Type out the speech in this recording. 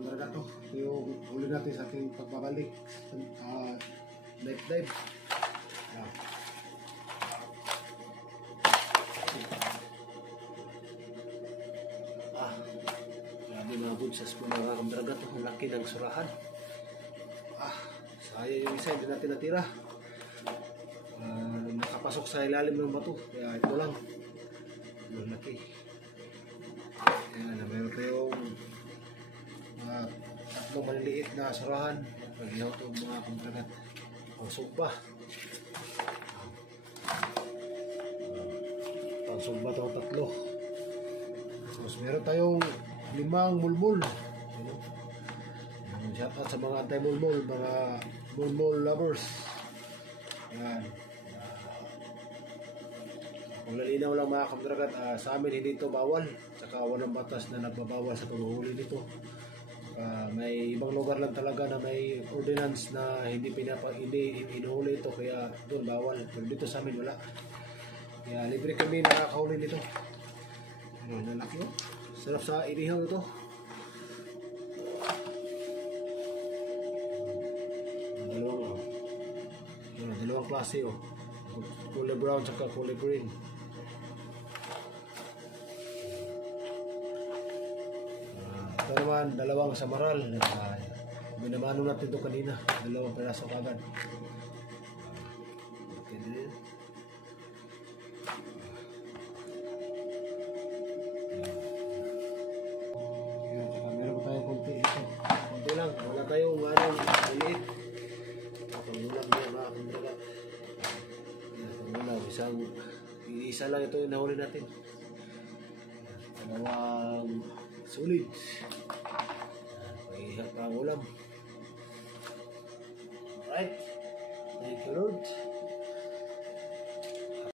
kamera to. Ito yung huli natin sa ating pagbabalik. Dive. Grabe mga budsas po mga kamdraga to. Ang laki ng surahan. Sayang yung isa, hindi natin natira. Nakapasok sa ilalim ng bato. Kaya ito lang. Ang laki. Ayan, meron tayong tatlong maliliit na surahan. Pagyaw ito mga kamdragat. Pangsugba. Pangsugba ito tatlo. Tapos meron tayong 5 mulmul. Shoutout sa mga anti-mulmul, mga mulmul lovers. Ayan. Kung lalinaw lang mga kamdragat, sa amin hindi ito bawal. Tsaka walang batas na nagbabawal sa paghuhuli nito. May ibang lugar lang talaga na may ordinance na hindi inuhuli ito, kaya doon bawal. Pero dito sa amin wala. Kaya libre kami nakakahuli nito. Ano, lalaki oh. Sarap sa inihaw ito. Dalawang klase oh. Kulay brown at kulay green. Ito naman, dalawang samaral. Binamano natin ito kanina. Dalawang peraso kagad. Okay din. Meron pa tayong konti ito. Konti lang. Wala tayong ulit. Pangulam niya mga kamdragat. Pangulam. Isa lang ito yung nahuli natin. Dalawang sulit. Pahihap ang ulam. Alright. Thank you Lord.